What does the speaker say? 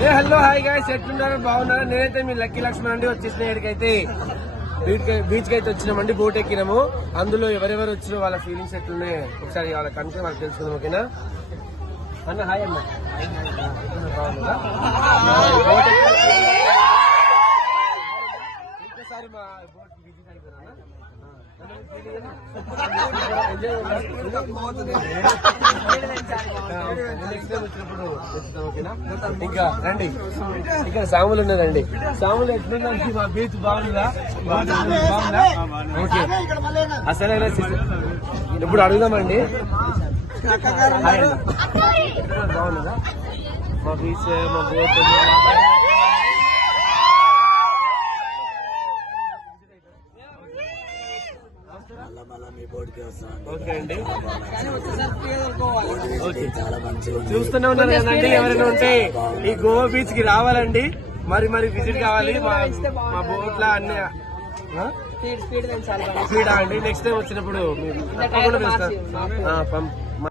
Hello hi guys, ఎట్లున్నారు? బాగున్నారా? నేనైతే మీ లక్కీ లక్ష్మణ్ అండి. వచ్చేసిన ఇక్కడికైతే బీచ్ కి అయితే వచ్చినామండి. బోట్ ఎక్కినాము. అందులో ఎవరెవరు వచ్చినా వాళ్ళ ఫీలింగ్స్ ఎట్లున్నాయి ఒకసారి వాళ్ళ కనుక వాళ్ళకి తెలుసుకుందాం. ఓకేనా అన్న? హాయ్ అన్న. బాగున్నారా? బోట్ ఇంకోసారి మా బోట్ విజిట్ అయిపోయినా నెక్స్ట్ టైం వచ్చినప్పుడు తెచ్చుతాం. ఓకేనా? ఇంకా రండి, ఇక్కడ సాములు ఉన్నదండి. సాములు ఎట్లుందండి? మా బీచ్ బాగుందా? బాగుందా? ఓకే, అసలు ఇప్పుడు అడుగుదామండి. బాగున్నదా మా బీచ్, మా బోట్? ఓకే అండి, చూస్తూనే ఉన్నారు కదండి. ఎవరైనా ఉంటే ఈ గోవా బీచ్ కి రావాలండి. మరి విజిట్ కావాలి. మా బోట్ లా అన్ని స్పీడ్ అండి. నెక్స్ట్ టైం వచ్చినప్పుడు తప్పకుండా